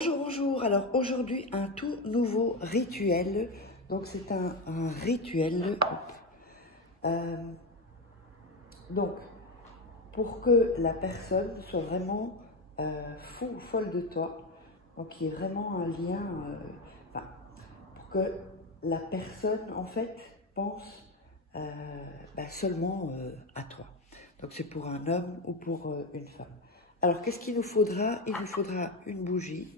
Bonjour, bonjour. Alors aujourd'hui, un tout nouveau rituel. Donc c'est un rituel. Euh, donc, pour que la personne soit vraiment folle de toi, donc il y ait vraiment un lien, enfin, pour que la personne en fait pense seulement à toi. Donc c'est pour un homme ou pour une femme. Alors qu'est-ce qu'il nous faudra? Il nous faudra une bougie,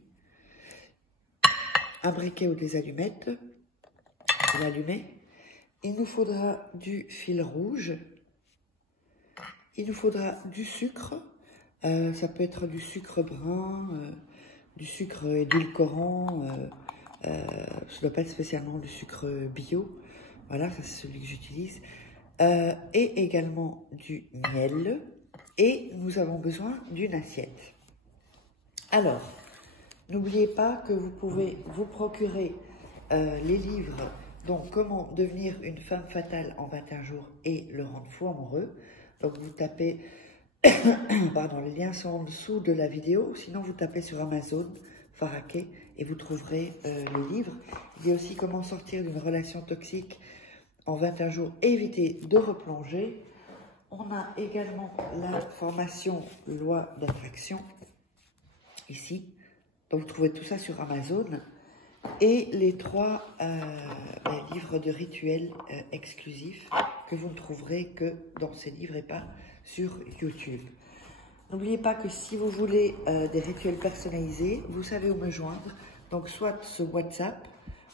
un briquet ou des allumettes, l'allumer. Il nous faudra du fil rouge. Il nous faudra du sucre. Ça peut être du sucre brun, du sucre édulcorant. Ça ne doit pas être spécialement du sucre bio. Voilà, ça c'est celui que j'utilise. Et également du miel. Et nous avons besoin d'une assiette. Alors, n'oubliez pas que vous pouvez vous procurer les livres, donc comment devenir une femme fatale en 21 jours et le rendre fou amoureux. Donc vous tapez, pardon, les liens sont en dessous de la vidéo, sinon vous tapez sur Amazon, Faraké, et vous trouverez les livres. Il y a aussi comment sortir d'une relation toxique en 21 jours et éviter de replonger. On a également la formation loi d'attraction, ici. Donc vous trouvez tout ça sur Amazon. Et les trois livres de rituels exclusifs que vous ne trouverez que dans ces livres et pas sur YouTube. N'oubliez pas que si vous voulez des rituels personnalisés, vous savez où me joindre. Donc soit ce WhatsApp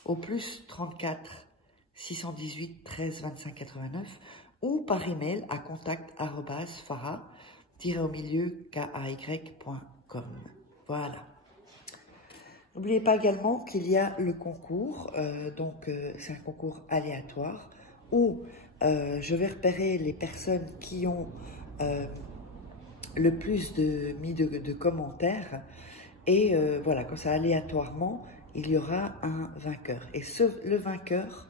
au plus 34 618 13 25 89 ou par email à contact@fara-kay.com. Voilà. N'oubliez pas également qu'il y a le concours, c'est un concours aléatoire où je vais repérer les personnes qui ont le plus mis de commentaires et voilà, comme ça aléatoirement, il y aura un vainqueur. Et le vainqueur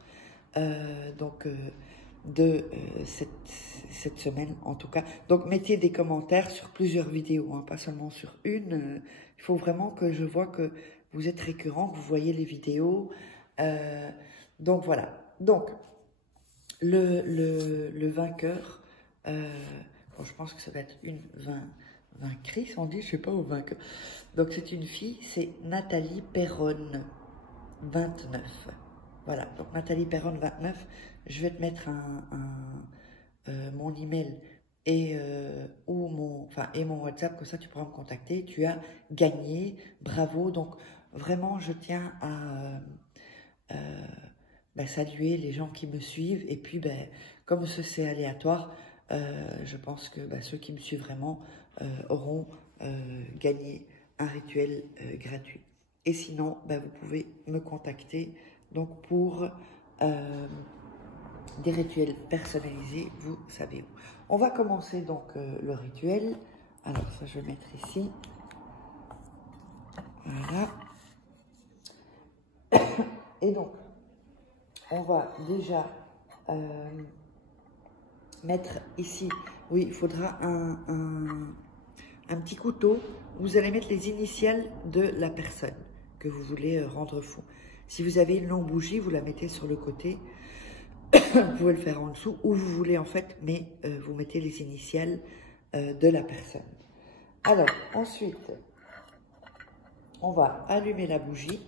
de cette semaine en tout cas. Donc mettez des commentaires sur plusieurs vidéos, hein, pas seulement sur une. Il faut vraiment que je vois que vous êtes récurrent, que vous voyez les vidéos. Donc voilà. Donc le vainqueur, bon, je pense que ça va être une vaincrice, on dit, je sais pas, au vainqueur. Donc c'est une fille, c'est Nathalie Perronne, 29. Voilà, donc Nathalie Perronne 29, je vais te mettre mon email et mon WhatsApp, comme ça tu pourras me contacter. Tu as gagné, bravo. Donc vraiment, je tiens à saluer les gens qui me suivent. Et puis, comme c'est aléatoire, je pense que ceux qui me suivent vraiment auront gagné un rituel gratuit. Et sinon, vous pouvez me contacter donc pour des rituels personnalisés, vous savez où. On va commencer donc le rituel. Alors ça, je vais mettre ici. Voilà. Et donc, on va déjà mettre ici, oui, il faudra un petit couteau. Vous allez mettre les initiales de la personne que vous voulez rendre fou. Si vous avez une longue bougie, vous la mettez sur le côté. Vous pouvez le faire en dessous, où vous voulez en fait, mais vous mettez les initiales de la personne. Alors, ensuite, on va allumer la bougie,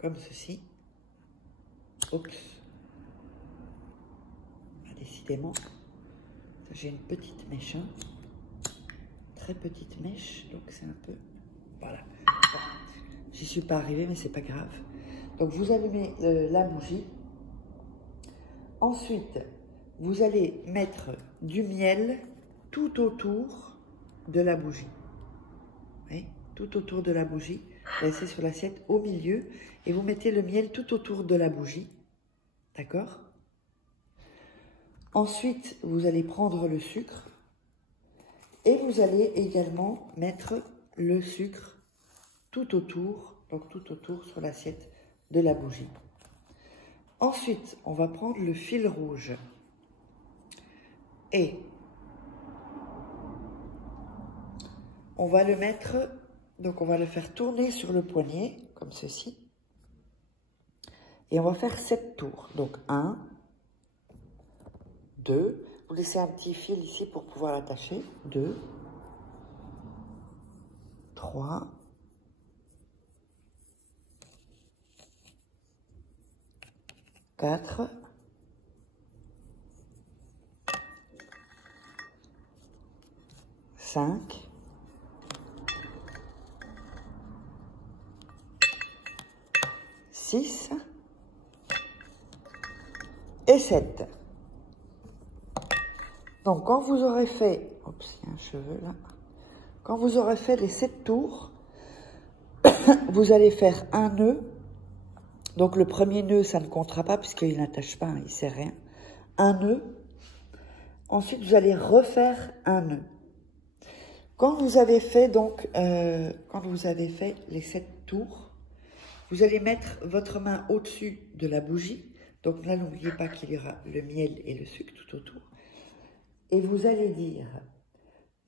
comme ceci. Oups. Décidément, j'ai une petite mèche, hein. Très petite mèche, donc c'est un peu... Voilà. Bon, j'y suis pas arrivée, mais c'est pas grave. Donc, vous allumez la bougie. Ensuite, vous allez mettre du miel tout autour de la bougie. Oui, tout autour de la bougie. Vous laissez sur l'assiette au milieu et vous mettez le miel tout autour de la bougie. D'accord? Ensuite, vous allez prendre le sucre et vous allez également mettre le sucre tout autour, donc tout autour sur l'assiette de la bougie. Ensuite, on va prendre le fil rouge et on va le mettre, donc on va le faire tourner sur le poignet, comme ceci. Et on va faire 7 tours. Donc 1, 2, vous laissez un petit fil ici pour pouvoir l'attacher. 2, 3, 4, 5, 6 et 7. Donc, quand vous aurez fait... Oups, il y a un cheveu là. Quand vous aurez fait les 7 tours, vous allez faire un nœud. Donc, le premier nœud, ça ne comptera pas puisqu'il n'attache pas, hein, il ne sert à rien. Un nœud. Ensuite, vous allez refaire un nœud. Quand vous avez fait, donc, quand vous avez fait les 7 tours, vous allez mettre votre main au-dessus de la bougie. Donc là, n'oubliez pas qu'il y aura le miel et le sucre tout autour. Et vous allez dire,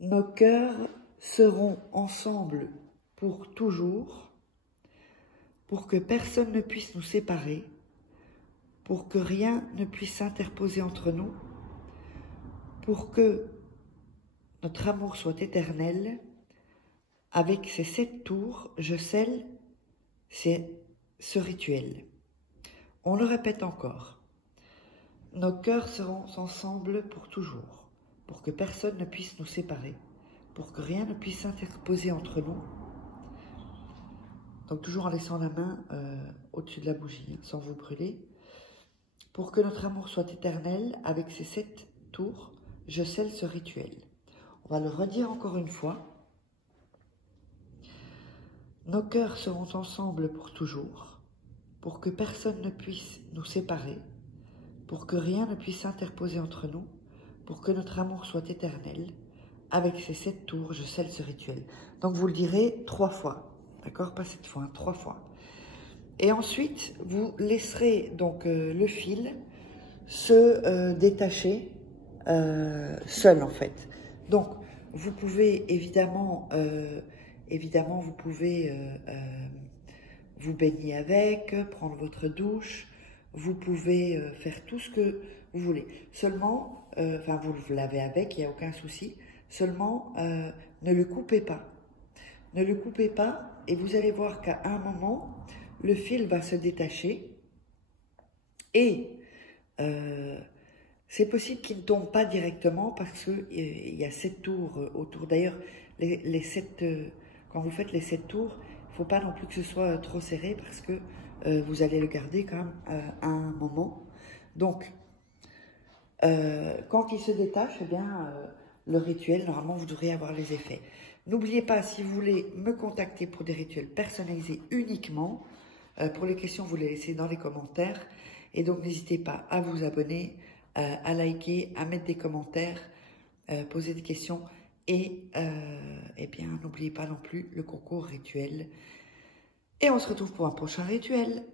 nos cœurs seront ensemble pour toujours, pour que personne ne puisse nous séparer, pour que rien ne puisse s'interposer entre nous, pour que notre amour soit éternel. Avec ces 7 tours, je scelle ce rituel. On le répète encore. Nos cœurs seront ensemble pour toujours, pour que personne ne puisse nous séparer, pour que rien ne puisse s'interposer entre nous. Donc toujours en laissant la main au-dessus de la bougie, hein, sans vous brûler. Pour que notre amour soit éternel, avec ces 7 tours, je scelle ce rituel. On va le redire encore une fois. Nos cœurs seront ensemble pour toujours, pour que personne ne puisse nous séparer, pour que rien ne puisse s'interposer entre nous, pour que notre amour soit éternel. Avec ces 7 tours, je scelle ce rituel. Donc vous le direz 3 fois, d'accord? Pas 7 fois, hein, 3 fois. Et ensuite, vous laisserez donc le fil se détacher seul en fait. Donc, vous pouvez évidemment vous pouvez vous baigner avec, prendre votre douche, vous pouvez faire tout ce que vous voulez. Seulement, enfin vous le lavez avec, il n'y a aucun souci, seulement ne le coupez pas. Ne le coupez pas et vous allez voir qu'à un moment, le fil va se détacher et c'est possible qu'il ne tombe pas directement parce qu'il y a 7 tours autour. D'ailleurs, quand vous faites les 7 tours, il ne faut pas non plus que ce soit trop serré parce que vous allez le garder quand même à un moment. Donc, quand il se détache, eh bien, le rituel, normalement, vous devriez avoir les effets. N'oubliez pas, si vous voulez me contacter pour des rituels personnalisés uniquement, pour les questions, vous les laissez dans les commentaires. Et donc, n'hésitez pas à vous abonner, à liker, à mettre des commentaires, poser des questions. Et eh bien, n'oubliez pas non plus le concours rituel. Et on se retrouve pour un prochain rituel.